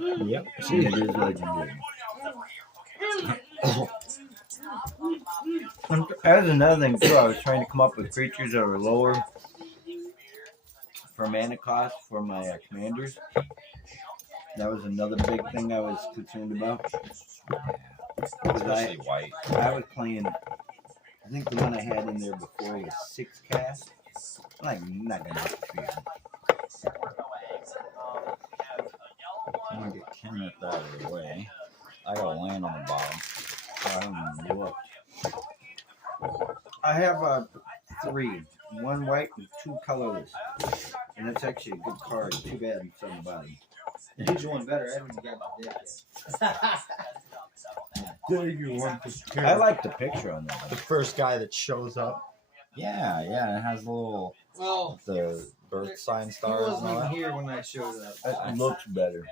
Yep. See, it is legendary. That's another thing too. I was trying to come up with creatures that were lower for mana cost for my commanders. That was another big thing I was concerned about. Especially white. I was playing. I think the one I had in there before was 6 cast. I'm not gonna have to treat him. I'm gonna get Kenneth out of the way. I got a land on the bottom. I haven't looked. I have 3. 1 white and 2 colorless. And that's actually a good card. Too bad it's on the bottom. Here's one better. I haven't got my deck yet. I like the picture on that. The first guy that shows up. Yeah, it has the little the birth sign He stars and all wasn't that. here when I showed up. It looks better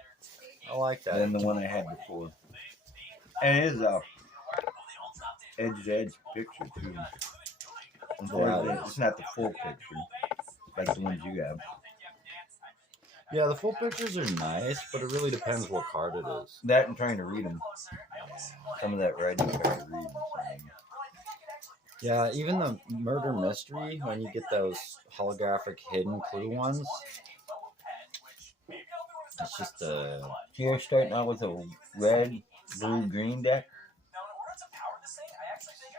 I like that. than the one I had before. And it is a edge-to-edge picture too. Yeah, It's not the full picture like the ones you have. Yeah, the full pictures are nice, but it really depends what card it is. That and trying to read them. Some of that writing is hard to read. Yeah, even the murder mystery, when you get those holographic hidden clue ones, it's just a... You're starting out with a red, blue, green deck.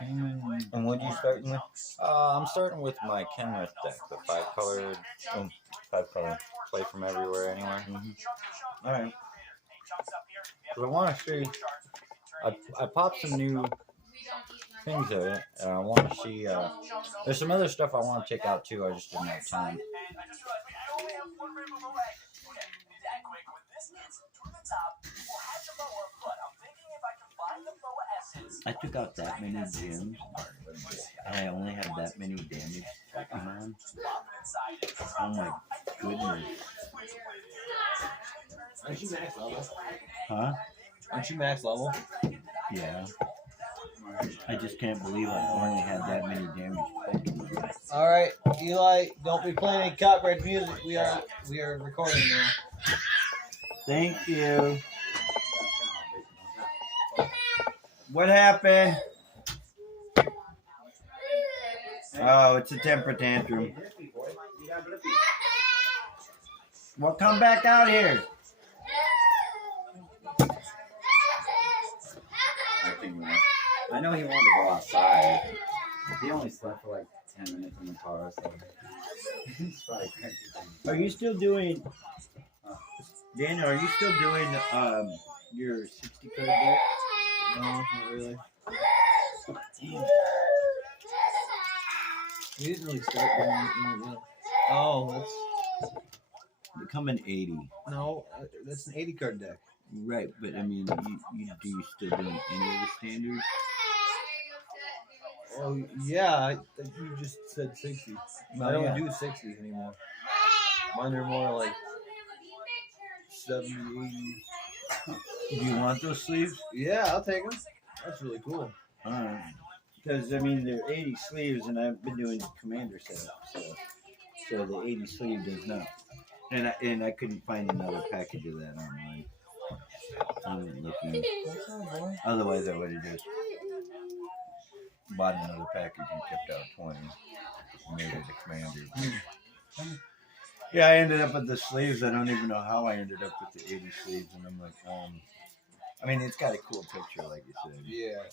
And what are you starting with? I'm starting with my Kenrith deck, the 5-color, 5-color. play from everywhere, anywhere. Mm-hmm. All right. But I want to see. I popped some new things of it, and I want to see. There's some other stuff I want to check out too. I just didn't have time. I took out that many gems, and I only had that many damage Pokemon. Oh my goodness. Aren't you max level? Huh? Aren't you max level? Yeah. I just can't believe I only had that many damage Pokemon. All right, Eli, don't be playing any copyright music. We are recording now. Thank you. What happened? Oh, it's a temper tantrum. Well, come back out here. I know he wanted to go outside. He only slept for like 10 minutes in the car, so he's probably cranky. Are you still doing, Daniel? Are you still doing your 60 card deck? No, not really. Damn. We didn't really start doing anything like that. Oh, Become an 80. no, that's an 80 card deck. Right, but I mean, you still doing any of the standards? Oh yeah, you just said 60. I don't do 60s anymore. Mine are more like 70, 80. Do you want those sleeves? Yeah, I'll take them. That's really cool. Because, I mean, they're 80 sleeves, and I've been doing commander setup, so the 80 sleeve does not. And I couldn't find another package of that online. I wasn't looking. Otherwise, I would have just bought another package and kept out 20 and made it a commander. Yeah, I ended up with the sleeves. I don't even know how I ended up with the 80 sleeves, and I'm like, I mean, it's got a cool picture, like you said. Yeah.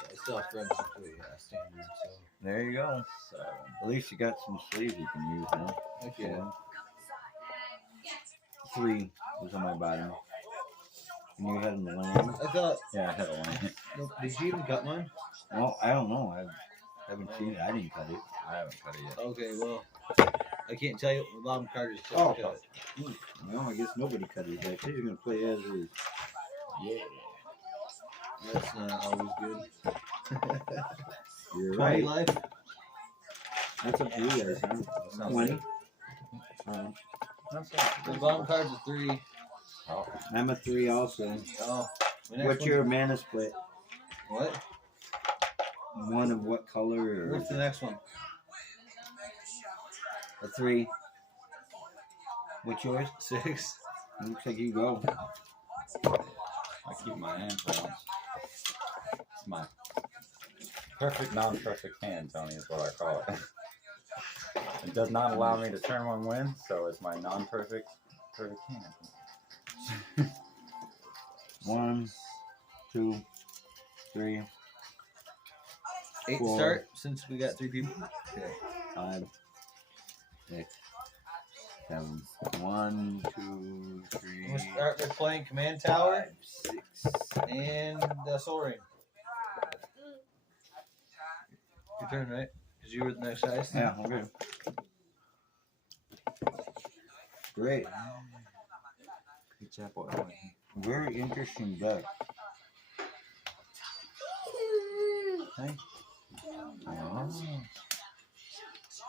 I still have friends who play standard, so. There you go. So, at least you got some sleeves you can use now. Okay. 3 was on my bottom. And you had the land? I thought. Yeah, I had a land. Did you even cut mine? Well, I don't know. I haven't seen it. I didn't cut it. I haven't cut it yet. Okay, well, I can't tell you what the bottom card is. Oh. Cut. Well, I guess nobody cut it. I think you're going to play as is. Yeah. That's not always good. You're 20 right. life. That's up to you guys, huh? 20. The bottom card's a 3. Oh. I'm a 3 also. Oh. What's your mana split? What? One of what color? Or What's the next one? a 3. What's yours? 6. Looks like you go. I keep my hand balanced. It's my perfect, non-perfect hand, Tony, is what I call it. It does not allow me to turn one win, so it's my non-perfect, perfect hand. 1, 2, 3, 8 4, start since we got 3 people. Okay. 5, 6, 7. 1, 2, 3. We'll start by playing Command Tower 5, 6. and Soul Ring. Your turn, right? Because you were the next highest. Yeah, okay. Great. Good job, boy. Very interesting deck. Hey. Oh.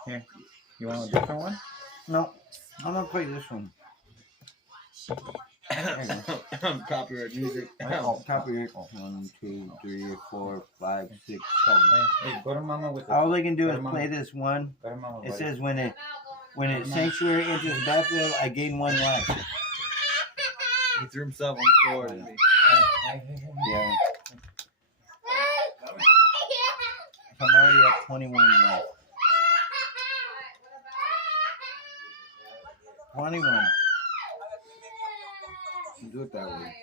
Here, you want a different one? No, I'm gonna play this one. Copyright music. Oh, copy. 1, 2, 3, 4, 5, 6, 7. Hey, go to mama with it. All I can do Go is to mama. play this one. Go to mama, It buddy. says when it sanctuary enters the battlefield, I gain 1 life. He threw himself on the floor. Didn't he? Yeah. I'm already at 21 life. 21. Do it that way.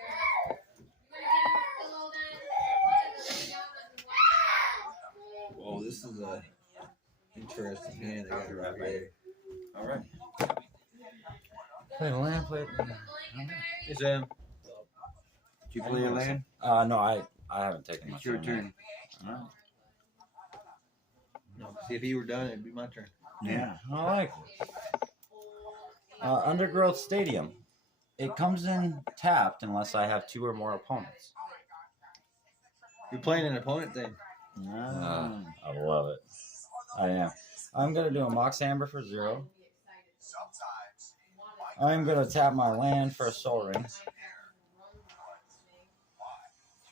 Whoa, this is a interesting hand. I got it right there. All right. Play the land, play it. Hey, Sam. Did you play your land? No, I haven't taken my It's your turn turn. yet. No, see, if you were done, it'd be my turn. Yeah. I like it. Undergrowth Stadium. It comes in tapped unless I have 2 or more opponents. You're playing an opponent thing. I love it. I am. I'm going to do a Mox Amber for 0. I'm going to tap my land for a Soul Ring.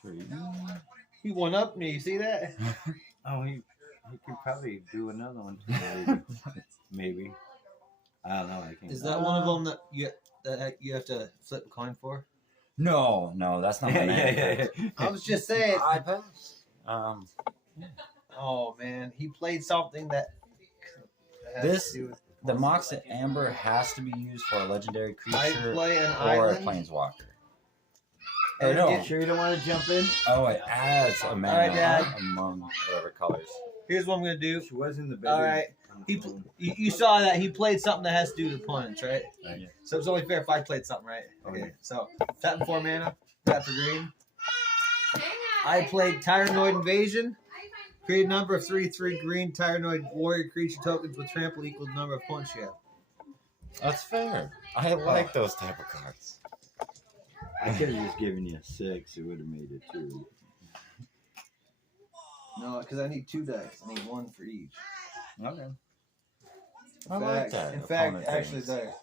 3. He won up me. You see that? Oh, he could probably do another one today. Maybe. I don't know. I can't. Is that one of them that you have to flip a coin for? No, that's not my man. I was just saying. I pass. Oh man, he played something that. has This- to do with- The Mox Amber has to be used for a legendary I creature play an or a island. planeswalker. Hey, no. you sure you don't want to jump in? Oh, it adds a mana Alright, Dad. among whatever colors. Here's what I'm gonna do. She was in the bed. All right. You saw that he played something that has to do with opponents, right? Yeah. So it's only fair if I played something, right? Okay. So tapping 4 mana, tap for green. I played Tyrannoid Invasion. Create a number of 3/3 green Tyrannoid warrior creature tokens with trample equal to the number of opponents you have. That's fair. I like those type of cards. I could have just given you a 6. It would have made it 2. No, because I need 2 dice. I need 1 for each. Okay. I like that. In fact, opponent actually, things. there.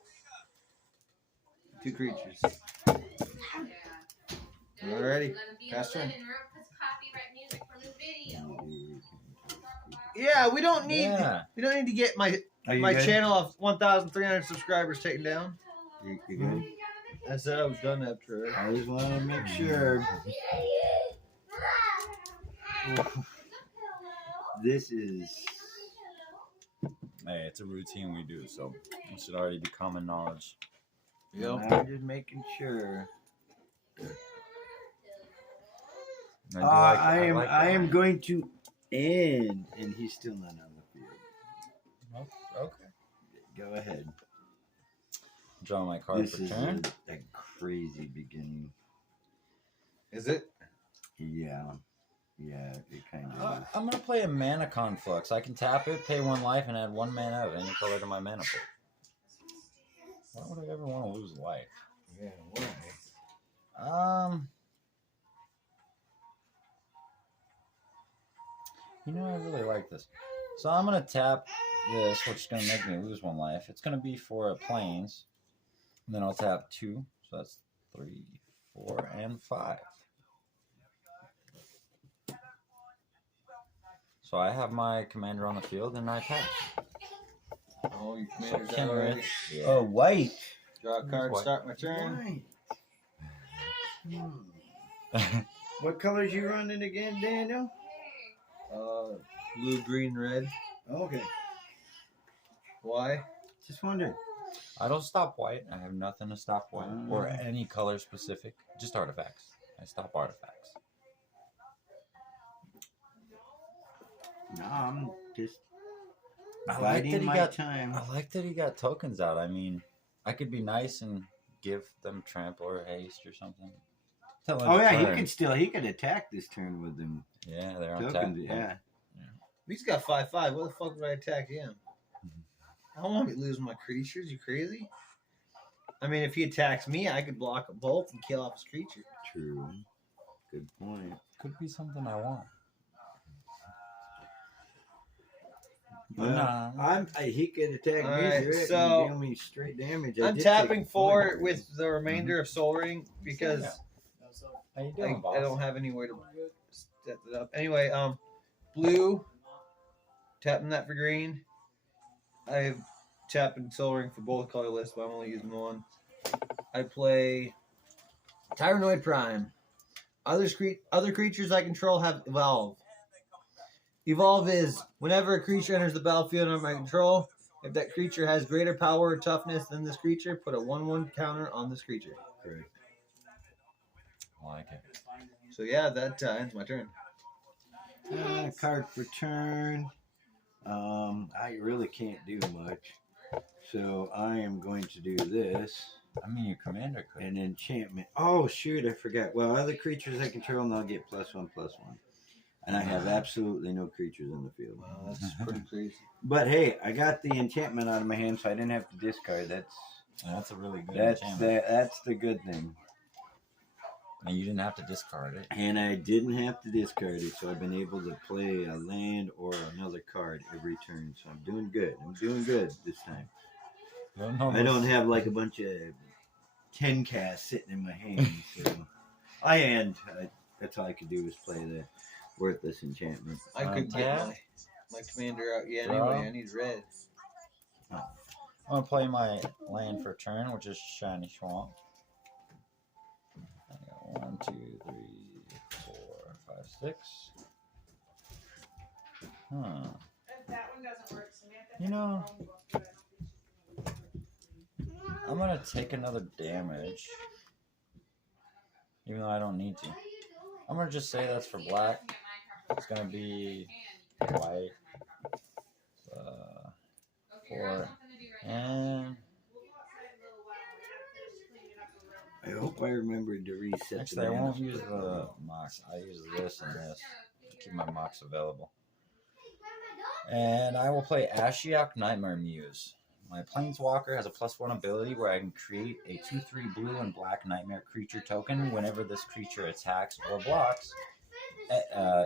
2 creatures. Alrighty, pass turn. Yeah, we don't need to get my Are you my good? channel of 1,300 subscribers taken down. You good? I said I was done after. I just want to make sure. This is. Hey, it's a routine we do, so it should already be common knowledge. Yep. I'm just making sure. I I am going to end, and he's still not on the field. Okay. Go ahead. Draw my card This for is turn. a crazy beginning. Is it? Yeah, it kind of. I'm gonna play a mana conflux. I can tap it, pay 1 life, and add 1 mana of any color to my mana pool. Why would I ever want to lose life? Yeah. Why? You know, I really like this. So I'm gonna tap this, which is gonna make me lose 1 life. It's gonna be for a plains, and then I'll tap 2. So that's 3, 4, and 5. So I have my commander on the field, and I pass. Oh, your So commander's out already. Kenrith, yeah. Oh, white. Draw a card. White. Start my turn. Right. What colors you running again, Daniel? Blue, green, red. Okay. Why? Just wondering. I don't stop white. I have nothing to stop white or any color specific. Just artifacts. I stop artifacts. No, I'm just I like biding that he my got. time. I like that he got tokens out. I mean, I could be nice and give them trample or haste or something. Tell him Oh to yeah, turn. he could attack this turn with them Yeah, they're on tokens. tap. Yeah. He's got 5/5. What the fuck would I attack him? I don't want to lose my creatures. You crazy? I mean, if he attacks me, I could block them both and kill off his creature. True. Good point. Could be something I want. Well, he could attack me Alright, direct so and deal me straight damage. I'm did tapping take a 4 point. with the remainder of Soul Ring because How you I, doing, boss? I don't have anywhere to set it up. Anyway, blue, tapping that for green. I'm tapping Soul Ring for both colorless, but I'm only using one. I play Tyrannoid Prime. Other creatures I control have evolve. Evolve is whenever a creature enters the battlefield under my control, if that creature has greater power or toughness than this creature, put a 1/1 counter on this creature. Correct. I like it. So yeah, that ends my turn. Card for turn. I really can't do much. So I am going to do this. I mean, your commander could. An enchantment. Oh, shoot, I forgot. Well, other creatures I control, and I'll get +1/+1. And I have absolutely no creatures in the field. Wow, that's pretty crazy. But hey, I got the enchantment out of my hand, so I didn't have to discard. That's a really good That's enchantment. that's the good thing. And you didn't have to discard it. And I didn't have to discard it, so I've been able to play a land or another card every turn. So I'm doing good. I'm doing good this time. I don't have like a bunch of 10 casts sitting in my hand. So that's all I could do was play the worthless enchantment. I could get my commander out. Yeah, anyway, I need red. I'm going to play my land for turn, which is Shiny Swamp. I got 1, 2, 3, 4, 5, 6. Huh. That one doesn't work, Samantha. You know, I'm going to take another damage. Even though I don't need to. I'm going to just say that's for black. It's going to be white. 4. And I hope I remembered to reset. actually, I won't use the Mox. I use this and this to keep my Mox available. And I will play Ashiok Nightmare Muse. My Planeswalker has a +1 ability where I can create a 2/3 blue and black Nightmare creature token whenever this creature attacks or blocks.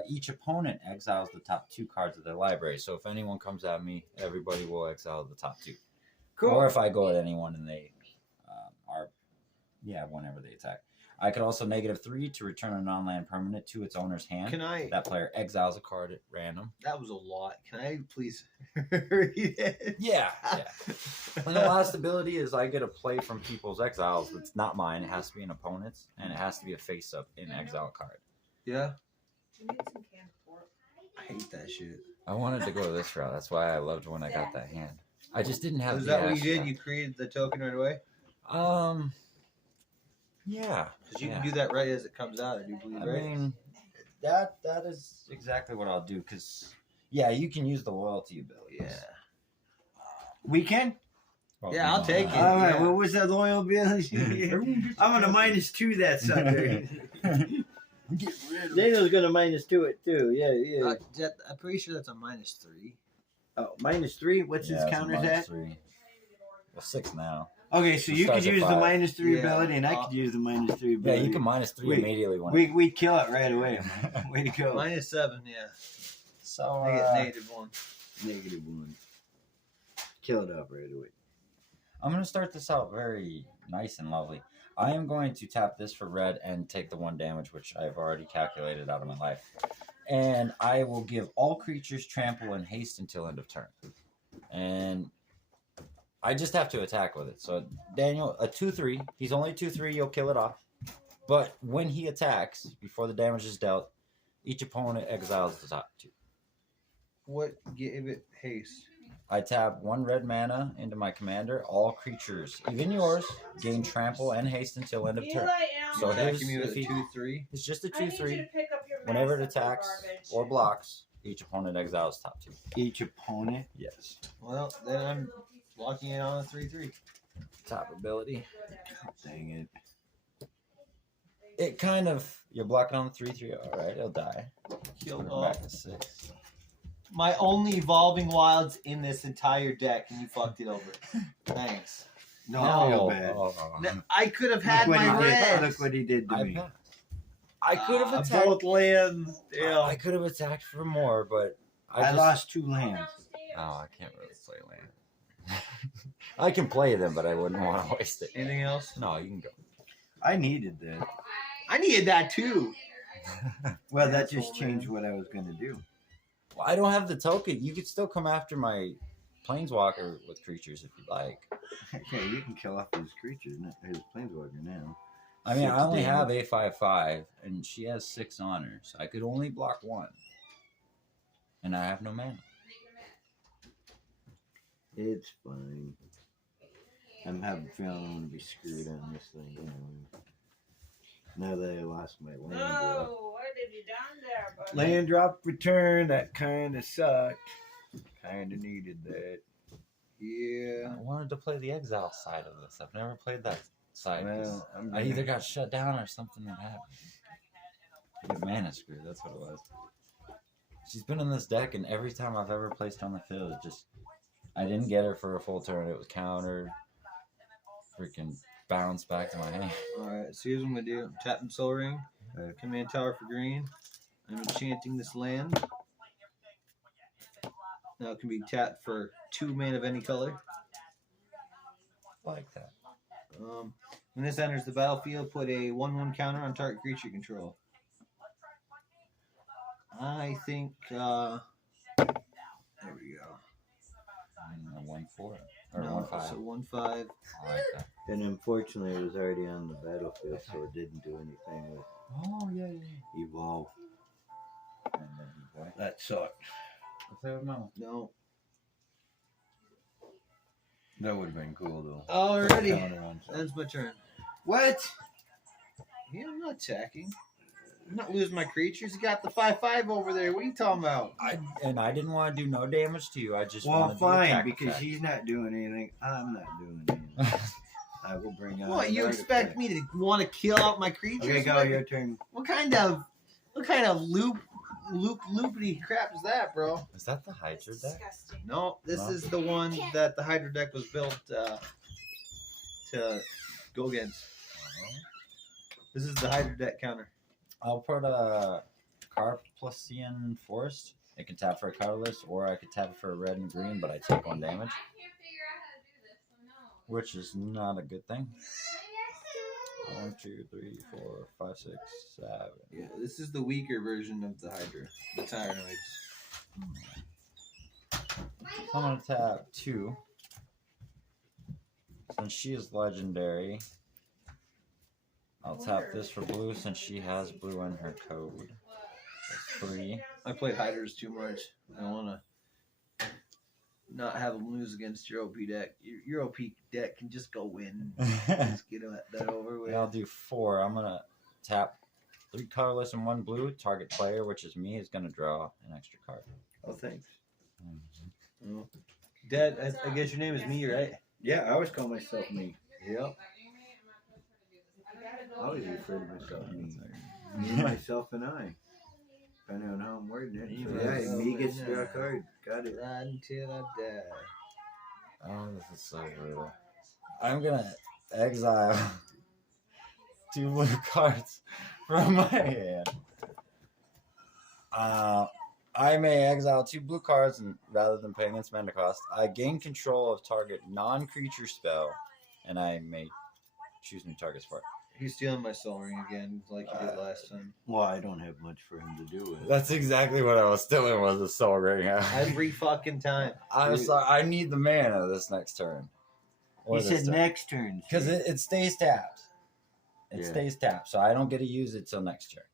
Each opponent exiles the top 2 cards of their library. So if anyone comes at me, everybody will exile the top 2. Cool. Or if I go at anyone and they whenever they attack. I could also -3 to return a non-land permanent to its owner's hand. Can I? That player exiles a card at random. That was a lot. Can I please read it? Yeah. And the last ability is I get a play from people's exiles. It's not mine. It has to be an opponent's, and it has to be a face-up in exile card. Yeah. You need some canned pork. I hate that shit. I wanted to go this route. That's why I loved when I got that hand. I just didn't have. Is the that what you Ashiok. did? You created the token right away? Yeah. Because you can do that right as it comes out, I do believe, I right? mean, that is exactly what I'll do. Because you can use the loyalty ability. Yeah. Weekend? Well, Yeah, I'll take it. All right. Yeah. What was that loyal ability? I'm gonna -2 that sucker. Daniel's gonna -2 it too. Yeah. I'm pretty sure that's a -3. Oh, -3. What's his it's a counters at? -3. Well, 6 now. Okay, so It you could starts at use the 5. -3 Yeah. ability, and I could use the -3 Yeah, ability. you can -3 We- immediately when We kill it right away, man. Way to go. -7, yeah. So I get -1. -1. Kill it up right away. I'm going to start this out very nice and lovely. I am going to tap this for red and take the 1 damage, which I've already calculated out of my life. And I will give all creatures trample and haste until end of turn. And I just have to attack with it. So Daniel, a 2/3. He's only 2/3. You'll kill it off. But when he attacks, before the damage is dealt, each opponent exiles the top 2. What gave it haste? I tap 1 red mana into my commander. All creatures, even yours, gain trample and haste until end of turn. So Attacking me his, with if a he, 2/3. it's just a I need you 2/3. to pick up your Whenever it mess of attacks garbage. or blocks, each opponent exiles top 2. Each opponent. Yes. Well, then I'm blocking it on a 3/3. Top ability. Dang it. It kind of, you're blocking on the 3/3. All right, it'll die. Kill We're back to 6. my only evolving wilds in this entire deck, and you fucked it over. Thanks. No, I feel bad. No, I could have had Look what my he did. red. Look what he did to me. I could have attacked. Both lands. Yeah. I could have attacked for more, but I just, lost 2 lands. Oh, I can't really play land. I can play them, but I wouldn't want to waste it. Anything else? No, you can go. I needed that. I needed that too. Well, that Asshole, just changed what I was going to do. Well, I don't have the token. You could still come after my planeswalker with creatures if you like. Okay, you can kill off his creatures, his planeswalker now. I mean, 6 I only have damage. a 5/5, and she has 6 on her, so I could only block 1. And I have no mana. It's fine. I'm having a feeling I'm going to be screwed on this thing. Now that I lost my land drop. No, what have you done there, buddy? Land drop return, that kind of sucked. Kind of needed that. Yeah. I wanted to play the exile side of this. I've never played that side. 'cause Well, I'm I either got shut down or something that happened. Get mana screwed, that's what it was. She's been in this deck, and every time I've ever placed on the field, it just... I didn't get her for a full turn. It was countered. Freaking bounced back to my hand. Alright, so here's what I'm going to do. I'm tapping Soul Ring. Command Tower for green. I'm enchanting this land. Now it can be tapped for 2 mana of any color. Like that. When this enters the battlefield, put a 1/1 counter on target creature you control. I think, there we go. 1/4. Or No, 1/5. so 1/5. I like that. And unfortunately, it was already on the battlefield, so it didn't do anything with Oh, yeah. Evolve. And then you play. That sucked. Let's have no. No. That would have been cool, though. Alrighty. Counter on something. Ends my turn. What? Yeah, I'm not attacking. I'm not losing my creatures. You got the 5/5 over there. What are you talking about? I didn't want to do no damage to you. I just Well, wanted to fine, attack because effect. he's not doing anything. I'm not doing anything. I will bring out. What, you an expect artifact. me to want to kill out my creatures? Okay, go. Your turn. What kind of loopity crap is that, bro? Is that the Hydra deck? Disgusting. No, this No. is the one that the Hydra deck was built to go against. This is the Hydra deck counter. I'll put a Carplasian Forest. It can tap for a colorless, or I could tap it for a red and green, but I take 1 damage, which is not a good thing. 1, 2, 3, 4, 5, 6, 7. Yeah, this is the weaker version of the Hydra, the Tyrannoids. I'm gonna tap 2. Since she is legendary, I'll tap this for blue since she has blue in her code. That's 3. I played Hydras too much. I want to not have them lose against your OP deck. Your OP deck can just go win. Just get that over with. I'll do 4. I'm gonna tap 3 colorless and 1 blue. Target player, which is me, is gonna draw an extra card. Oh, thanks. Oh. Dad, I guess your name is me, right? Yeah, I always call myself me. Yep. I always refer to myself me. Me, myself, and I. Depending on how I'm wording it. Me, So, yeah, myself, me gets and to draw a I. card. Got it. Right until I die. Oh, this is so brutal. I'm gonna exile 2 blue cards from my hand. I may exile 2 blue cards, and rather than paying its mana cost, I gain control of target non-creature spell, and I may choose new targets for it. He's stealing my soul ring again, like he did last time. Well, I don't have much for him to do with it. That's exactly what I was stealing, was a soul ring. Every fucking time. I'm Dude. sorry, I need the mana this next turn. Or He this said turn. next turn. Because it stays tapped. It Yeah. stays tapped, so I don't get to use it till next turn.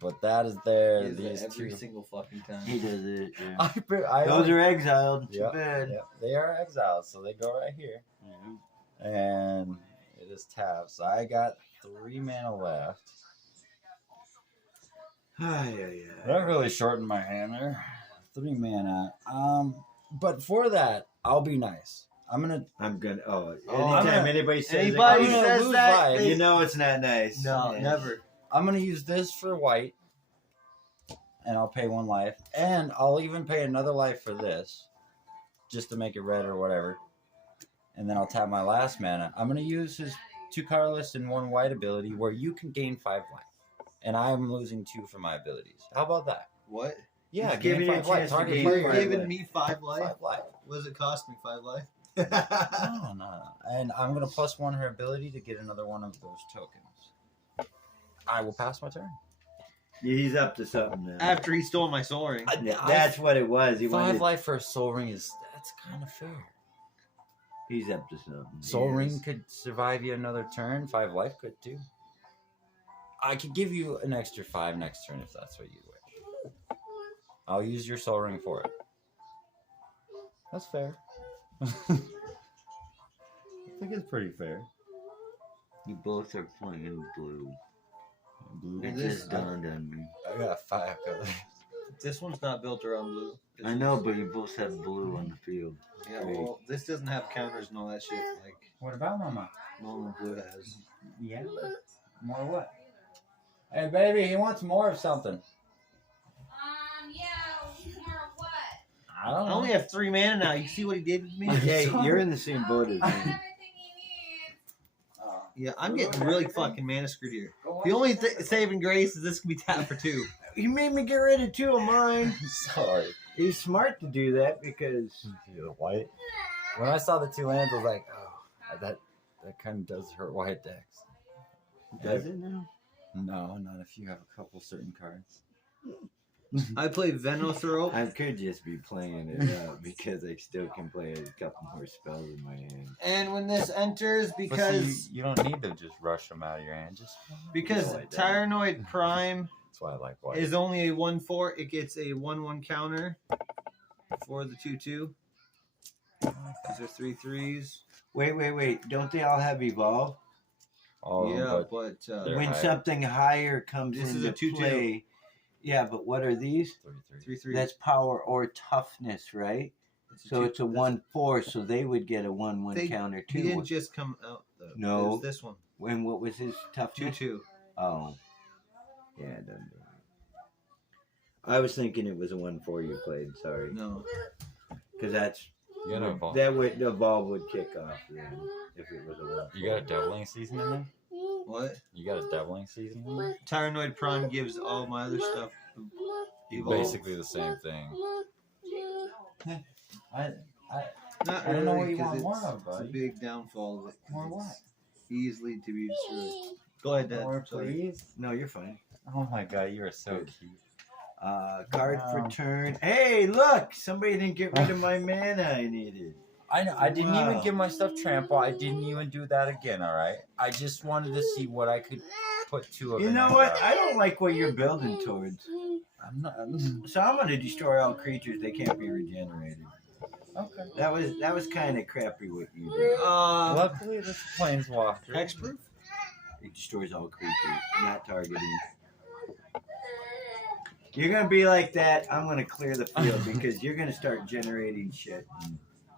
But that is there. He does These that every two. single fucking time. He does it. Yeah. I Those are exiled. Too Yep, bad. yep, they are exiled, so they go right here. Yeah. And it is tapped. So I got 3 mana left. That really shortened my hand there. 3 mana. But for that, I'll be nice. I'm gonna. Oh, Oh, anytime I'm anybody says Anybody I'm gonna says lose that, life. you know it's not nice. No, Yeah. never. I'm gonna use this for white, and I'll pay 1 life, and I'll even pay another life for this, just to make it red or whatever. And then I'll tap my last mana. I'm gonna use his 2 colorless and 1 white ability, where you can gain 5 life, and I'm losing 2 for my abilities. How about that? What? Yeah, He's gain giving you a 5 life. chance to Target gain player. You're 5 giving life. me 5 life? 5 life. What does it cost me? 5 life? No. And I'm gonna +1 her ability to get another one of those tokens. I will pass my turn. Yeah, he's up to something now. After he stole my soul ring. Yeah, that's what it was. He 5 wanted. life for a soul ring that's kind of fair. He's up to something. Soul He ring is. could survive you another turn. 5 life could too. I could give you an extra 5 next turn if that's what you wish. I'll use your soul ring for it. That's fair. I think it's pretty fair. You both are playing blue. Blue. It this- just dawned on me. I got 5 colors. This one's not built around blue. This I know, but you both have blue on the field. Yeah, well, this doesn't have counters and all that shit like What about Mama? normal blue has. Yeah. More what? Hey, baby, he wants more of something. Yeah, more of what? I don't I know. only have 3 mana now. You see what he did with me? Hey, you're in the same boat as I have me. everything he needs. Yeah, I'm getting really fucking mana screwed here. The only saving grace is this can be tapped for 2. You made me get rid of 2 of mine. Sorry. He's smart to do that because White. When I saw the 2 lands, I was like, oh, that kind of does hurt white decks. does it now? No, not if you have a couple certain cards. I play Venosthrope. I could just be playing it up because I still can play a couple more spells in my hand. And when this enters, because you don't need to just rush them out of your hand. because Like that. Tyrannoid Prime That's why I like white. is only a 1/4, it gets a 1/1 counter for the 2/2. These are 3/3s. Wait. Don't they all have evolve? All of them, Yeah, but but They're When higher. something higher comes This is into a 2/2. play. Yeah, but what are these? 3/3. 3/3. That's power or toughness, right? So it's a 1/4, so they would get a 1/1 They- counter He too. didn't just come out though. No. There's this one. When what was his toughness? 2/2. Oh, yeah, it doesn't. I was thinking it was a 1/4 you played. Sorry, No. because that's You got a evolve. that would the ball would kick off then if it was a 1/4. You got a doubling season in there? What? You got a doubling season in there? Tyrannoid Prime gives all my other stuff. Evolve. Basically the same thing. Not I don't know really, what you 'cause want more it's- of, It's buddy. a big downfall of it. 'cause More it's what? Easily to be destroyed. Go ahead, Dad. More, Sorry. please? No, you're fine. Oh my god, you are so Good. cute. Card for Wow. turn. Hey, look! Somebody didn't get rid of my mana I needed. I know. I didn't even Wow. give my stuff trample. I didn't even do that again. All right. I just wanted to see what I could put 2 of. You in know my what? deck. I don't like what you're building towards. I'm not. So I'm gonna destroy all creatures that can't be regenerated. Okay. That was kind of crappy what you did. Luckily, this is Planeswalker. Hexproof? It destroys all creatures, not targeting. You're gonna be like that. I'm gonna clear the field because you're gonna start generating shit.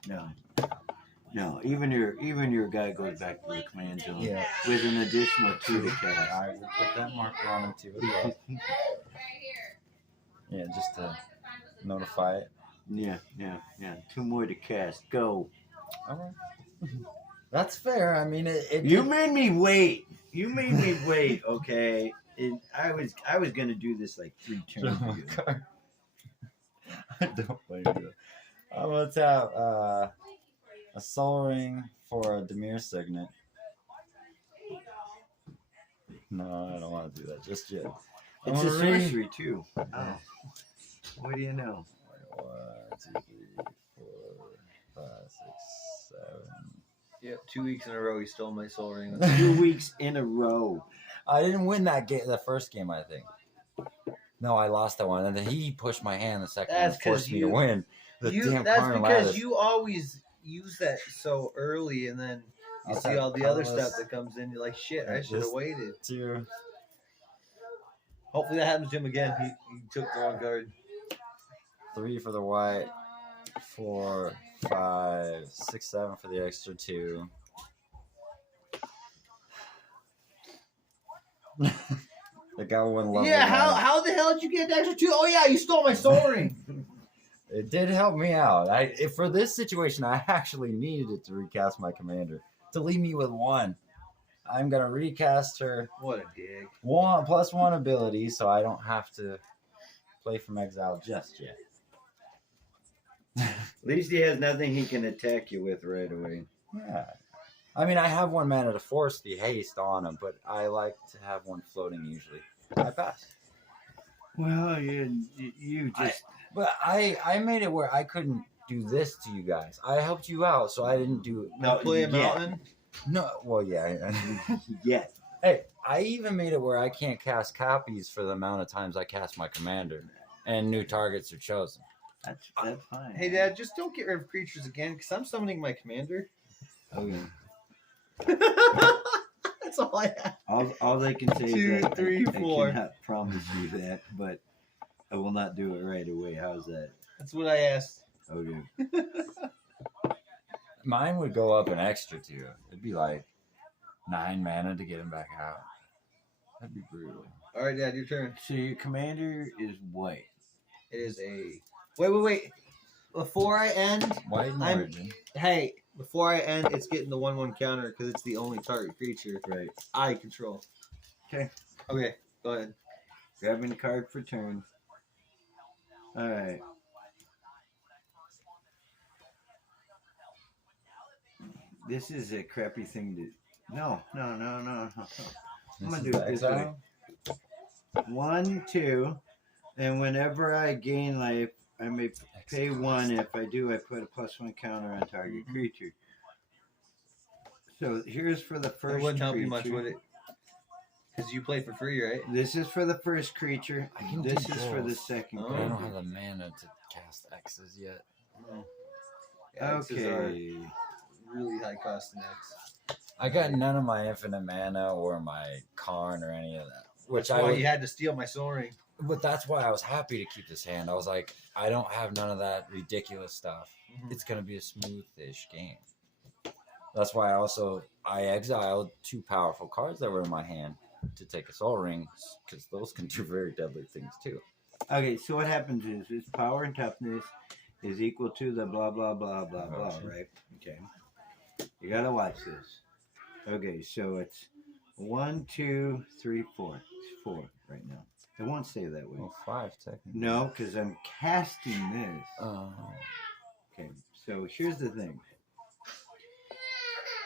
No. Even your guy goes back to the command zone Yeah. with an additional 2 to cast. I will put that marker on him too as well. Right here. Yeah, just to notify it. Yeah. 2 more to cast. Go. All right. That's fair. I mean, it You made me wait. Okay. I was gonna do this like 3 turns ago. I don't blame you. I'm gonna tap a soul ring for a Demir Signet. No, I don't want to do that just yet. I'm It's a gonna read- sorcery too. Oh. What do you know? 1, 2, 3, 4, 5, 6, Yep, 2 weeks in a row he stole my soul ring. 2 weeks in a row. I didn't win that game, the first game, I think. No, I lost that one, and then he pushed my hand the second one That's and forced 'cause me to win. The damn That's Carnival because Lattice. you always use that so early, and then you I'll see take all the other Carlos. stuff that comes in. You're like, shit, I should have Just- waited. 2, Hopefully that happens to him again. He took the wrong card. 3 for the white, 4, 5, 6, 7 for the extra 2. The guy one level. Yeah, down. how the hell did you get the extra 2? Oh yeah, you stole my soul ring. It did help me out. For this situation, I actually needed it to recast my commander to leave me with 1. I'm gonna recast her What a dick. 1+1 ability, so I don't have to play from exile just yet. At least he has nothing he can attack you with right away. Yeah. I mean, I have 1 mana to force the haste on him, but I like to have 1 floating usually. I pass. Well, you just But I made it where I couldn't do this to you guys. I helped you out, so I didn't do it. No, Play a yeah. mountain. No, well, yeah. yeah. Hey, I even made it where I can't cast copies for the amount of times I cast my commander, and new targets are chosen. That's fine. Hey Dad, just don't get rid of creatures again, because I'm summoning my commander. Oh yeah. That's all I have. All they can say 2, is that 3, I 4. cannot promise you that, but I will not do it right away. How's that? That's what I asked. Oh yeah. Mine would go up an extra 2. It'd be like 9 mana to get him back out. That'd be brutal. All right, Dad, your turn. So your commander is white. It is a. Wait. Before I end, White in I'm- origin. hey, before I end, it's getting the 1/1 counter because it's the only target creature Right. I control. Okay. Okay, go ahead. Grabbing a card for turn. All right. This is a crappy thing to. No. I'm gonna do it this way. 1, 2, and whenever I gain life, I may pay 1. If I do, I put a +1 counter on target creature. So here's for the first It wouldn't help you creature. much, would it? Because you play for free, right? This is for the first creature. I can This do is for the both. second Oh. But I don't creature. have the mana to cast X's yet. Yeah, X's are Okay. really high cost in X. I got none of my infinite mana or my Karn or any of that. Which That's I why would, you had to steal my soul ring. but that's why I was happy to keep this hand. I was like, I don't have none of that ridiculous stuff. It's gonna be a smooth-ish game. That's why I exiled 2 powerful cards that were in my hand to take a soul ring, because those can do very deadly things too. Okay, so what happens is its power and toughness is equal to the blah blah blah blah blah, Okay. right? Okay. You gotta watch this. Okay, so it's 1, 2, 3, 4. It's 4 right now. It won't stay that way. Well, 5 technically. No, because I'm casting this. Oh. Okay, so here's the thing.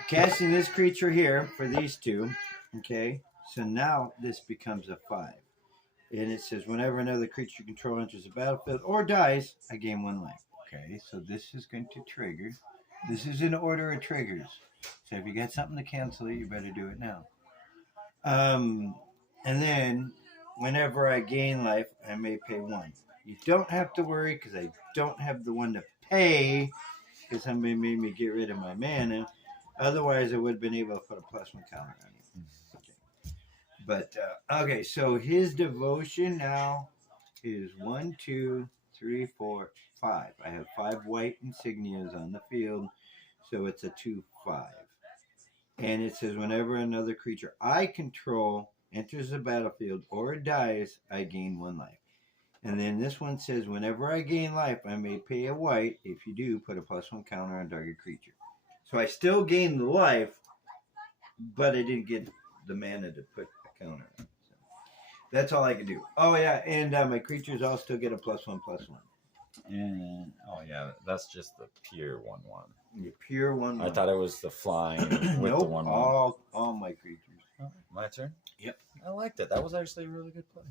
Casting this creature here for these 2. Okay, so now this becomes a 5. And it says whenever another creature you control enters the battlefield or dies, I gain 1 life. Okay, so this is going to trigger. This is in order of triggers. So if you got something to cancel it, you better do it now. And then whenever I gain life, I may pay 1. You don't have to worry because I don't have the 1 to pay because somebody made me get rid of my mana. Otherwise, I would have been able to put a +1 counter on it. Okay. But, okay, so his devotion now is 1, 2, 3, 4, 5. I have 5 white insignias on the field, so it's a 2/5. And it says whenever another creature I control enters the battlefield or dies, I gain 1 life. And then this one says whenever I gain life, I may pay a white. If you do, put a +1 counter on target creature. So I still gain the life, but I didn't get the mana to put a counter on. So that's all I can do. Oh yeah, and my creatures all still get a +1/+1. And yeah, that's just the pure 1/1. Your pure 1/1. I thought it was the flying with nope, the 1/1. all my creatures. My turn. Yep. I liked it. That was actually a really good play.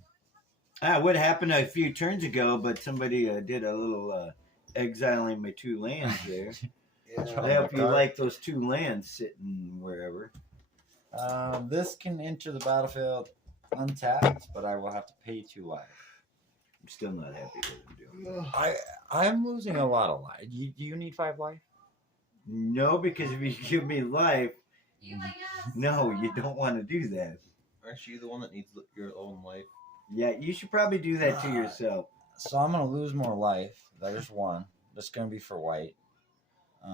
What happened a few turns ago, but somebody did a little exiling my 2 lands there. Yeah. I hope you like those 2 lands sitting wherever. This can enter the battlefield untapped, but I will have to pay 2 life. I'm still not happy with him doing. I'm losing a lot of life. Do you need 5 life? No, because if you give me life, You like us? no, you don't want to do that. Aren't you the one that needs your own life? Yeah, you should probably do that to yourself. So I'm gonna lose more life. There's 1. That's gonna be for white. Can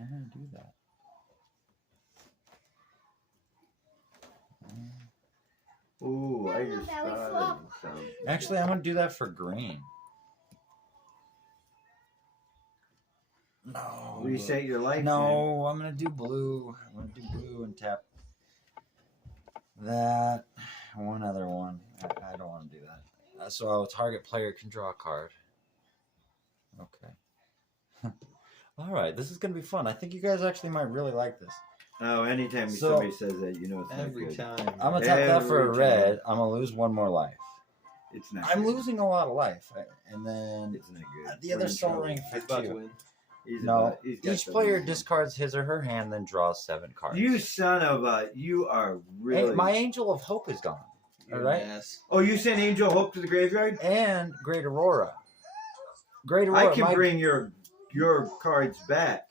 I do that? Ooh, I just thought of something. Actually, I'm gonna do that for green. No. Reset your life. No, I'm gonna do blue. I'm gonna do blue and tap that. One other one. I don't want to do that. So target player can draw a card. Okay. All right, this is gonna be fun. I think you guys actually might really like this. Oh, anytime So- somebody says that, you know it's Every not good. time. I'm gonna tap that for a Every red. time. I'm gonna lose 1 more life. It's not. I'm good. losing a lot of life, and then It's not good. the We're other in Soul trouble. Ring He's about to for 2. win. He's No, about- he's got each the player lead. discards his or her hand, then draws 7 cards. You son of a! You are really. Hey, my Angel of Hope is gone. You're All right. an ass. Oh, you sent Angel Hope to the graveyard? And Great Aurora. Great Aurora. I can bring your cards back.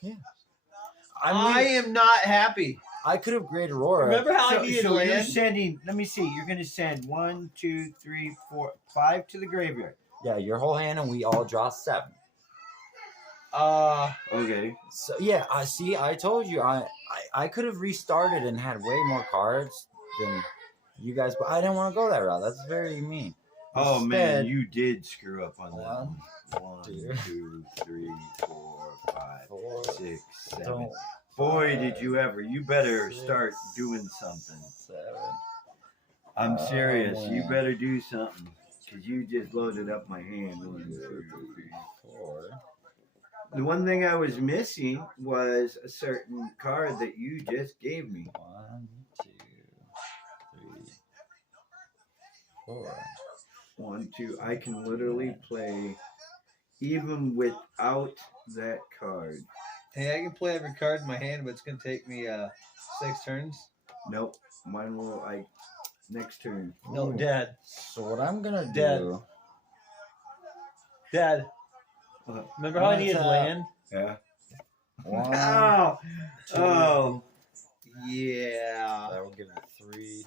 I am not happy. I could have Great Aurora. Remember how So, I needed so you're land? sending. Let me see. You're going to send 1, 2, 3, 4, 5 to the graveyard. Yeah, your whole hand, and we all draw 7. Okay. So yeah, I see. I told you, I could have restarted and had way more cards than you guys, but I didn't want to go that route. That's very mean. Oh man, Instead- you did screw up on that. 1, two, 2, 3, 4, 5, 4, 6, 7. don't, Boy, did you ever! You better start doing something. 7. I'm serious. You man. better do something. Because you just loaded up my hand. 1, 2, 3. 4. The one thing I was missing was a certain card that you just gave me. 1, 2, 3, 4. 1, 2. I can literally play even without that card. Hey, I can play every card in my hand, but it's gonna take me 6 turns. Nope. Mine will next turn. No, Dad. So what I'm gonna Dead. do? Dad. Remember how I needed land? Yeah. 1. Oh. Two. Oh. Yeah. That will give it 3,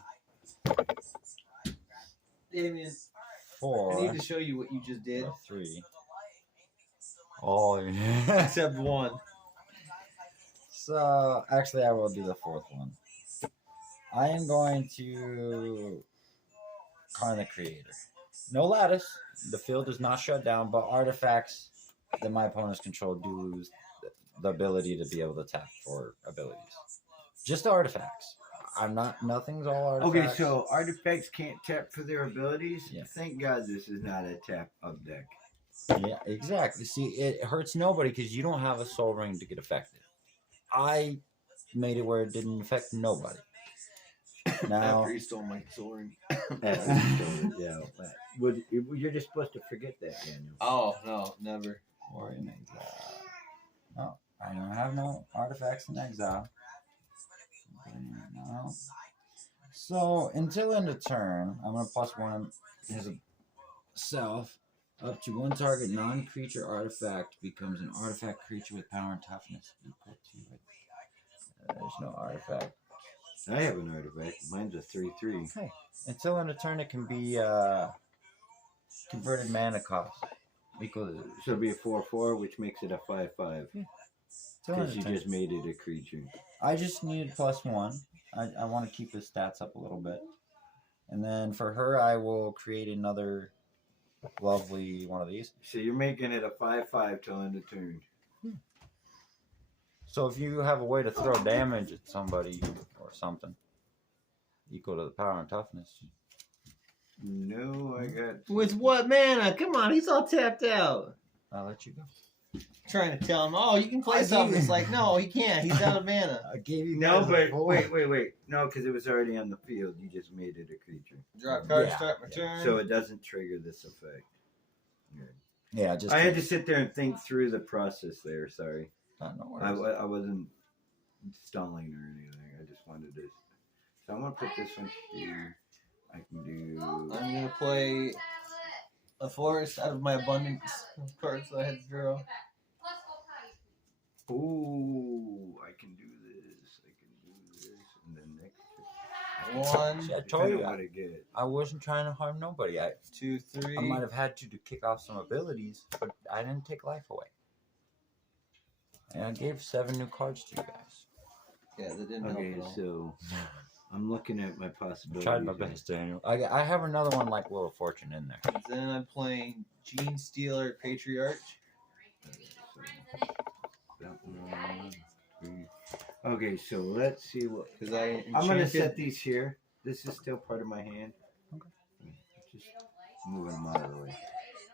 Damien, 4. I need to show you what you just did. 3. Oh yeah. Except 1. So actually, I will do the 4th one. I am going to Karn the Creator. No lattice. The field is not shut down, but artifacts that my opponents control do lose the ability to be able to tap for abilities. Just artifacts. I'm not. Nothing's all artifacts. Okay, so artifacts can't tap for their abilities. Yeah. Thank God this is not a tap up deck. Yeah, exactly. See, it hurts nobody because you don't have a Soul Ring to get affected. I made it where it didn't affect nobody. Now, After you stole my sword. Yeah. You're just supposed to forget that, Daniel. Oh, no, never. Warrior in Exile. No, I don't have no artifacts in exile. No. So until end of turn, I'm gonna +1 his self up to 1 target non-creature artifact becomes an artifact creature with power and toughness equal to it. There's no artifact. I have an artifact. Mine's a 3/3. Okay. Until end of turn, it can be converted mana cost equal to. So it'll be a 4/4, which makes it a 5/5. Till end Because of you turn. just made it a creature. I just needed +1. I want to keep his stats up a little bit. And then for her, I will create another lovely one of these. So you're making it a 5/5 till end of turn. So if you have a way to throw damage at somebody or something equal to the power and toughness, No, I got. With what mana? Come on, he's all tapped out. I'll let you go. Trying to tell him, oh, you can play I something. did. It's like, no, he can't. He's out of mana. I gave you No, guys a but full- wait. No, because it was already on the field. You just made it a creature. Draw a card, Yeah. start my turn. So it doesn't trigger this effect. Yeah, just I had to sit there and think through the process there. Sorry. no I worries. wasn't stalling or anything. I just wanted to. So I'm going to put this one here. I can do. I'm going to play a forest out of my abundance of cards that I had to draw. Ooh, I can do this. And then next. One, See, I told Depending you on what I get. I wasn't trying to harm nobody. I 2, 3. might have had to kick off some abilities, but I didn't take life away. And I gave 7 new cards to you guys. Yeah, that didn't help Okay, at all. so I'm looking at my I possibilities. tried my best, Daniel. I have another one like Wheel of Fortune in there. Then I'm playing Gene Stealer Patriarch. That one, 3. Okay, so let's see what. Because I I'm gonna enchanted- set these here. This is still part of my hand. Okay. Just moving them out of the way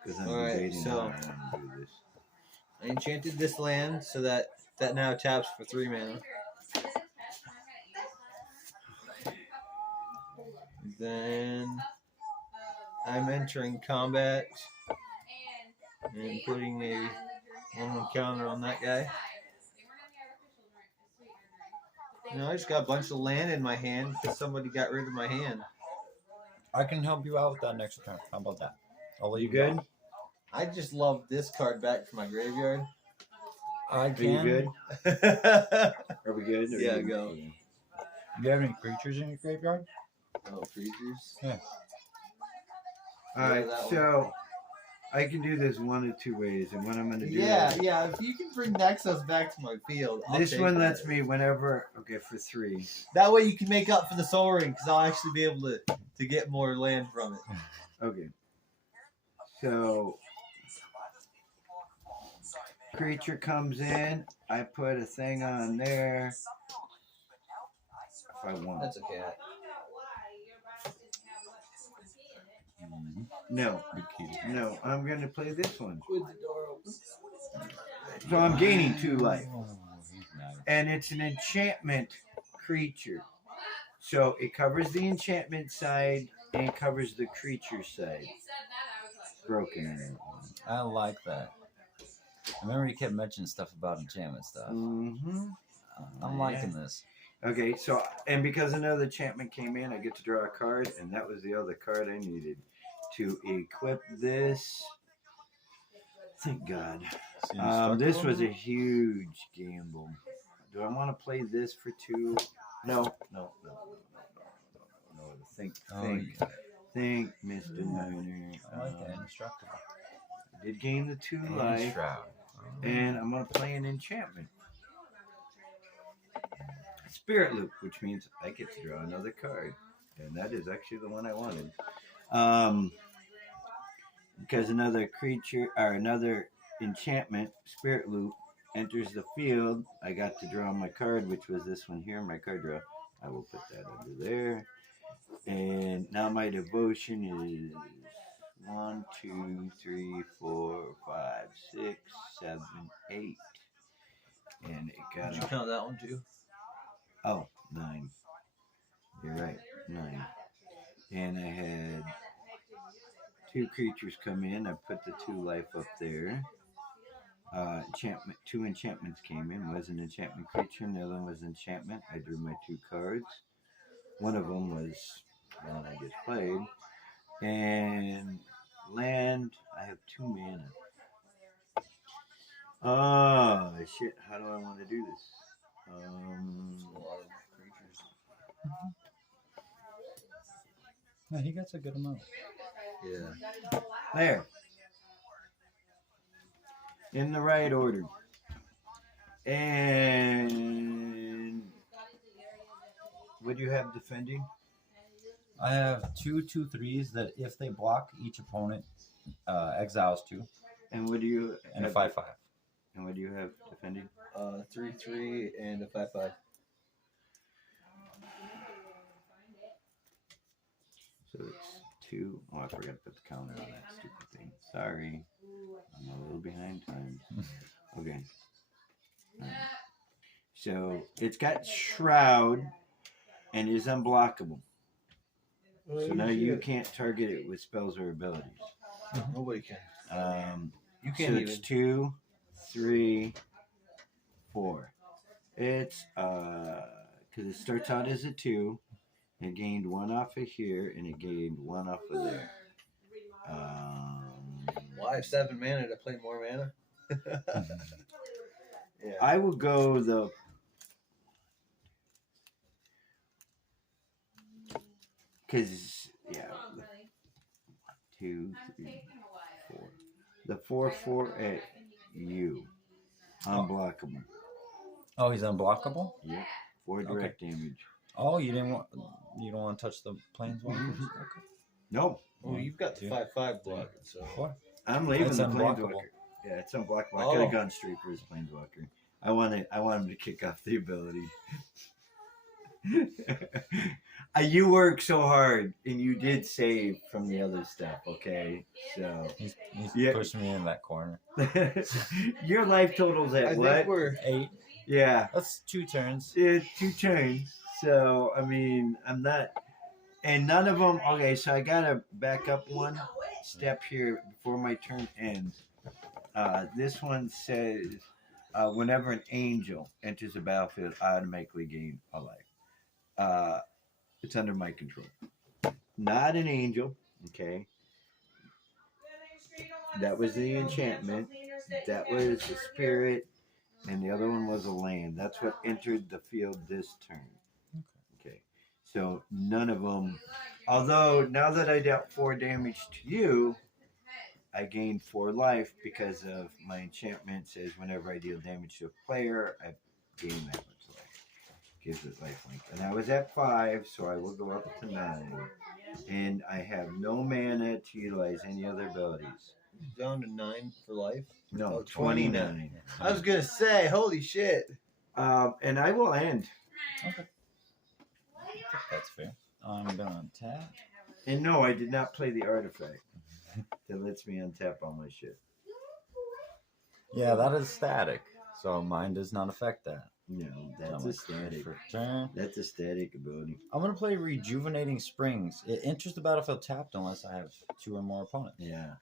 because I'm Alright, debating so- how I want to do this. I enchanted this land so that now taps for 3 mana. Then I'm entering combat and putting a 1/1 counter on that guy. Now I just got a bunch of land in my hand because somebody got rid of my hand. I can help you out with that next turn. How about that? I'll let You you good? go. I just love this card back from my graveyard. I Are you can. good? Oh, Are we good? Or Yeah, you- go. Do you have any creatures in your graveyard? creatures. All Yeah, right, that one. so I can do this one of 2 ways, and what I'm gonna do. Yeah. If you can bring Nexus back to my field, I'll This take one that. lets me whenever. Okay, for 3. That way you can make up for the Soul Ring, because I'll actually be able to get more land from it. Okay. So creature comes in. I put a thing on there. If I want. That's okay. No. No, I'm gonna play this one. With the door open. So I'm gaining 2 life. Oh, he's nice. And it's an enchantment creature. So it covers the enchantment side and covers the creature side. Broken. I like that. I remember you kept mentioning stuff about enchantment stuff. Mm-hmm. I'm liking this. Okay, so and because another enchantment came in, I get to draw a card, and that was the other card I needed to equip this. Thank God. See, This was a huge gamble. Do I want to play this for 2? No. Think, yeah. think, Mr. Niner. I like that. Indestructible. I did gain the 2 And life, Shroud. and I'm gonna play an enchantment. Spirit Loop, which means I get to draw another card, and that is actually the one I wanted. Because another creature or another enchantment, Spirit Loop, enters the field, I got to draw my card, which was this one here, my card draw. I will put that under there. And now my devotion is 1, 2, 3, 4, 5, 6, 7, 8. And it got Did you count that one too? 9. You're right, 9. And I had 2 creatures come in. I put the 2 life up there. Enchantment. 2 enchantments came in. Was an enchantment creature, and the other one was enchantment. I drew my 2 cards. One of them was the one I just played. And land. I have 2 mana. Oh shit! How do I want to do this? A lot of creatures. Yeah, he gets a good amount. Yeah. There. In the right order. And what do you have defending? I have 2 2/3s that if they block, each opponent exiles 2, And what do you and a have 5/5. And what do you have defending? 3/3 and a 5/5. So it's 2. Oh, I forgot to put the counter on that stupid thing. Sorry. I'm a little behind times. Okay. So it's got Shroud and is unblockable. So now you can't target it with spells or abilities. Nobody can. You can't so it's even. 2, 3, 4. It's because it starts out as a 2. It gained 1 off of here, and it gained 1 off of there. Well, I have 7 mana to play more mana. Yeah. I will go the. Because, yeah. 2, 3, 4. The 4/4 at you. Unblockable. Oh, he's unblockable? Yep. 4 direct damage. Oh, you don't want to touch the planeswalkers? Okay. No. Well, you've got the 5/5 block, so. What? I'm leaving It's the unblockable. planeswalker. Yeah, it's unblockable. I could have gone straight for his planeswalker. I want him to kick off the ability. You work so hard, and you did save from the other stuff. Okay, so He's Yeah. pushing me in that corner. your life total's at I what? think we're 8. Yeah, That's 2 turns. it's 2 turns. So I mean, I'm not, and none of them. Okay, so I gotta back up 1 step here before my turn ends. This one says, whenever an angel enters the battlefield, automatically gain a life. It's under my control. Not an angel, okay? That was the enchantment. That was the spirit, and the other one was a land. That's what entered the field this turn. Okay, so none of them. Although now that I dealt 4 damage to you, I gained 4 life because of my enchantment. Says whenever I deal damage to a player, I gain that much life. Gives it lifelink. And I was at 5, so I will go up to 9. And I have no mana to utilize any other abilities. down to 9 for life. No, Oh, 29. I was gonna say, holy shit. And I will end. Okay. That's fair. I'm gonna untap. And no, I did not play the artifact that lets me untap all my shit. Yeah, that is static, so mine does not affect that. No, that's I'm a gonna static. for turn. That's a static ability. I'm gonna play Rejuvenating Springs. It enters the battlefield tapped unless I have 2 or more opponents. Yeah.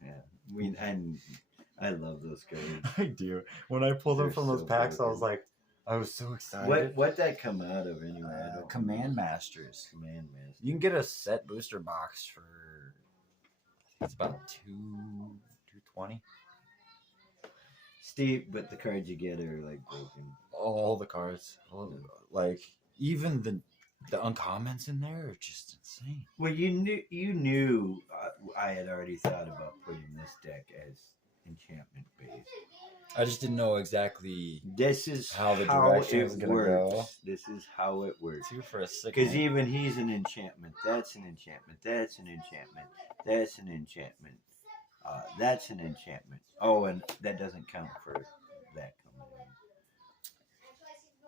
I love those cards. I do. When I pulled them They're from those so packs, I broken. was like, I was so excited. What that come out of anyway? I don't Command remember. Masters. Command Master. You can get a set booster box for I think it's about $220. Steep, but the cards you get are like broken. All the cards, like even the uncommons in there are just insane. Well, you knew I had already thought about putting this deck as enchantment based. I just didn't know exactly This is how the how direction it was gonna works. go. This is how it works. 2 for a 6. Because even he's an enchantment. That's an enchantment. That's an enchantment. That's an enchantment. That's an enchantment. Oh, and that doesn't count for that coming in.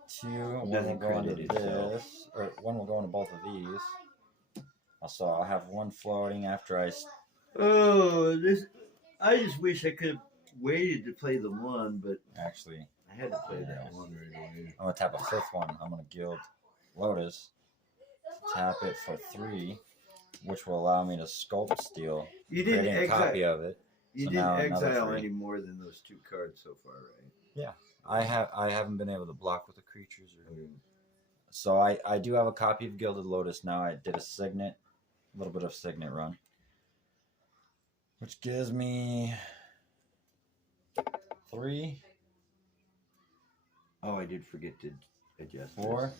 2. One will Doesn't go into credit itself. this, or 1 will go into both of these. Also, I'll have 1 floating after I. Oh, this! I just wish I could have waited to play the 1, but Actually, I had to play that 1 right away. I'm gonna tap a 5th one. I'm gonna Guild Lotus. Tap it for 3, which will allow me to Sculpt Steel. You didn't Creating a copy exile. of it. You So didn't now another exile 3. any more than those 2 cards so far, right? I haven't been able to block with the creatures, so I do have a copy of Gilded Lotus now. I did a little bit of Signet run, which gives me 3, Oh, I did forget to adjust. 4,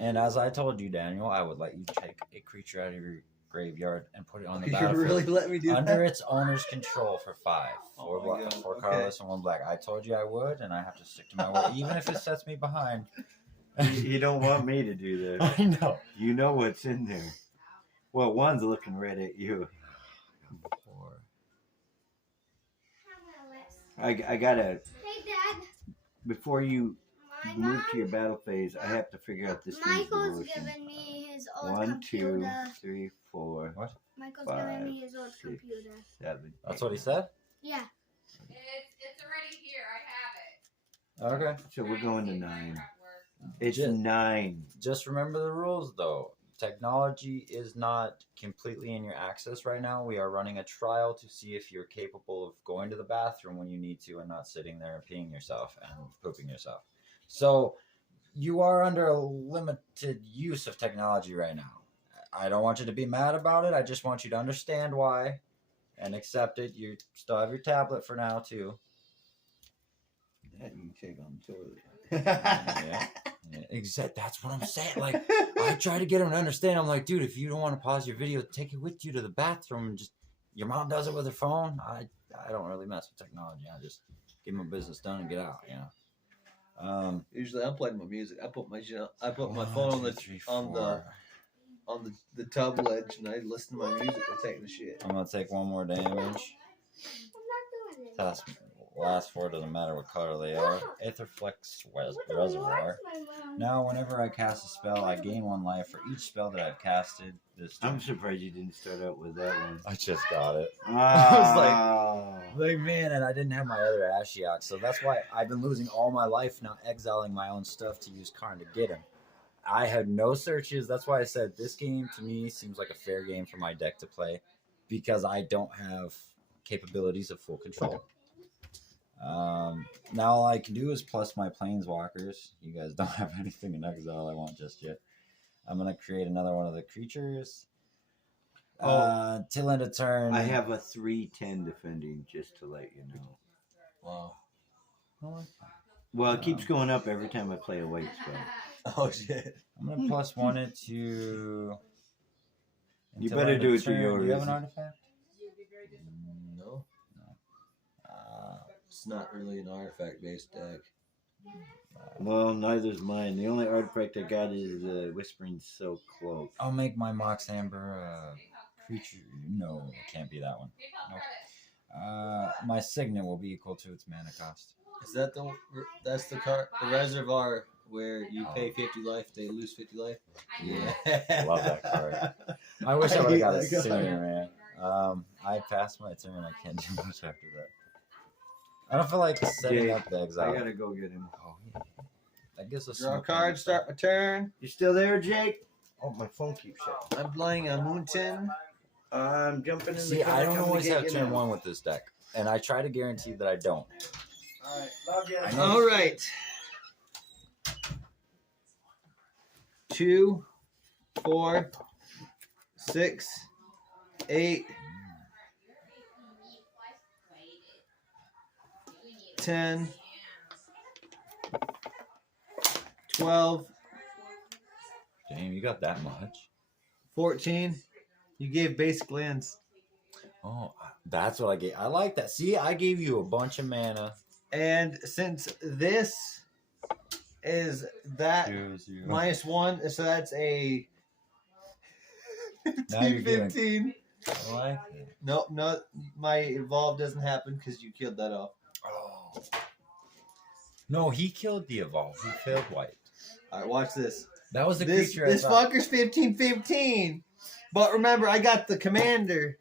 and as I told you, Daniel, I would let you take a creature out of your graveyard and put it on the You battlefield really let me do under that? its owner's control for 5. Oh my God, 4 okay. colorless and 1 black. I told you I would, and I have to stick to my word, even if it sets me behind. You don't want me to do that. I know. You know what's in there. Well, 1's looking right at you. 4. I gotta, Hey, Dad. before you My move to your mom, battle phase, I have to figure out this thing's Michael's devotion. giving me his old 1, 2, computer. 3, 4, Michael's 5, giving me his old 6, computer. 7. That's what he said? Yeah. It's Okay. So we're going to 9. It's Just- 9. Just remember the rules, though. Technology is not completely in your access right now. We are running a trial to see if you're capable of going to the bathroom when you need to and not sitting there and peeing yourself and pooping yourself. So you are under a limited use of technology right now. I don't want you to be mad about it. I just want you to understand why and accept it. You still have your tablet for now, too. That you can take on the toilet. Yeah. Exactly. That's what I'm saying. Like, I try to get him to understand. I'm like, dude, if you don't want to pause your video, take it with you to the bathroom. And just your mom does it with her phone. I don't really mess with technology. I just get my business done and get out. You know. Usually I'm playing my music. I put my phone One, on two, the three, on the four. on the tub ledge and I listen to my music while taking the shit. I'm gonna take one more damage. I'm not doing it. Last, last four doesn't matter what color they are. Aetherflex Reservoir. Now, whenever I cast a spell, I gain 1 life for each spell that I've casted. This I'm surprised you didn't start out with that one. I just got it. I Like, man, and I didn't have my other Ashiok, so that's why I've been losing all my life now, exiling my own stuff to use Karn to get him. I had no searches. That's why I said this game to me seems like a fair game for my deck to play, because I don't have capabilities of full control. Now all I can do is plus my planeswalkers. You guys don't have anything in exile I want just yet. I'm gonna create another one of the creatures. Till end of turn. I have a 3/10 defending, just to let you know. Wow. Well, it keeps going up every time I play a white spell. Oh shit. I'm gonna plus 1 it to. You until better end do of it to turn. your Do you have an reason. artifact? No, Uh, it's not really an artifact based deck. Well, neither's mine. The only artifact I got is Whispering Silk Cloak. I'll make my Mox Amber creature. No, it can't be that one. Nope. My signet will be equal to its mana cost. Is that that's the reservoir where you pay 50 life, they lose 50 life? Yeah. Love that card. I wish I would have got it sooner, man. I passed my turn. I can't do much after that. I don't feel like setting Jake, up the exile. I gotta go get him. Oh, yeah. That gives us Draw a some card, start my turn. You still there, Jake? Oh, my phone keeps shutting. I'm playing a Moonton. I'm jumping in the See, car. I don't coming to always get have you turn now. 1 with this deck, and I try to guarantee that I don't. Alright, love you. I know. All right. 2, 4, 6, 8, 10, 12, Damn, you got that much? 14. You gave basic lands. Oh, that's what I gave. I like that. See, I gave you a bunch of mana. And since this is that -1, so that's a Now you're 15, giving- 15. I like it. Nope, no, my evolve doesn't happen because you killed that off. Oh. No, he killed the evolve. He failed white. All right, watch this. That was the This creature I thought. fucker's 15-15. But remember, I got the commander,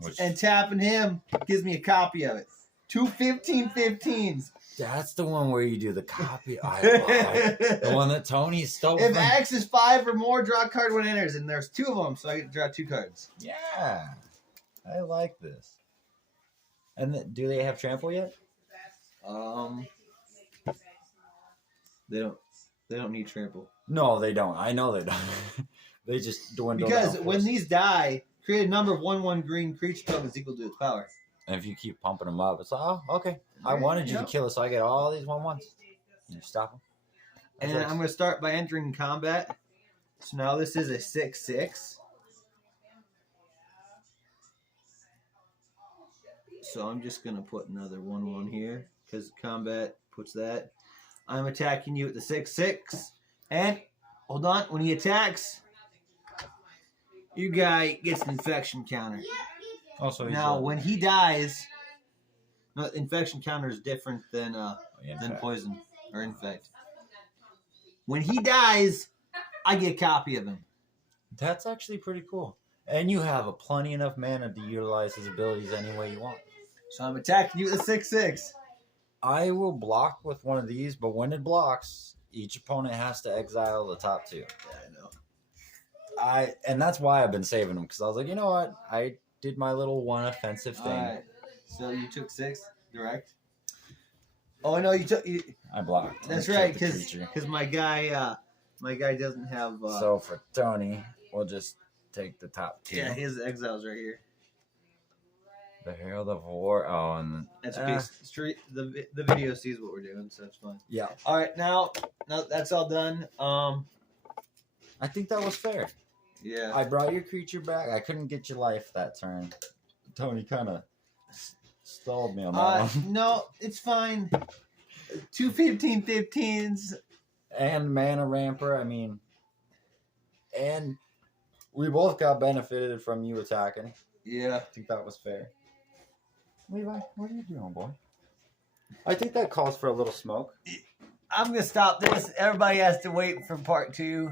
Which, and tapping him gives me a copy of it. 2 15-15s. that's the one where you do the copy. I like the one that Tony stole. If from- X is 5 or more, draw a card when it enters, and there's 2 of them, so I get to draw 2 cards. Yeah, I like this. And do they have trample yet? They don't need trample. No, they don't. I know they don't. They just dwindle Because down when first. these die, create a number of 1/1 green creature tokens equal to its power. And if you keep pumping them up, it's like, oh, okay. I wanted you to Yep. kill us, so I get all these 1/1s. You stop them. And I'm going to start by entering combat. So now this is a 6/6. So I'm just going to put another 1/1 here because combat puts that. I'm attacking you at the 6/6. And hold on, when he attacks, your guy gets an infection counter. Also, Now, when he dies, no, infection counter is different than yeah, poison or infect. When he dies, I get a copy of him. that's actually pretty cool. And you have a plenty enough mana to utilize his abilities any way you want. So I'm attacking you with a 6/6. I will block with one of these, but when it blocks, each opponent has to exile the top two. Yeah, I know. And that's why I've been saving them because I was like, you know what? I did my little one offensive thing. All right. So you took 6 direct. Oh no, you took. I blocked. That's I right, took the creature. because my guy doesn't have. So for Tony, we'll just take the top two. yeah, his exile's right here. The Herald of War. Oh, and That's okay. Street. The video sees what we're doing, so it's fine. yeah, All right, now that's all done. I think that was fair. Yeah. I brought your creature back. I couldn't get your life that turn. Tony kind of stalled me on that one. No, it's fine. 2 15/15s. And mana ramper. I mean, and we both got benefited from you attacking. Yeah. I think that was fair. Levi, what are you doing, boy? I think that calls for a little smoke. I'm gonna stop this. Everybody has to wait for part 2.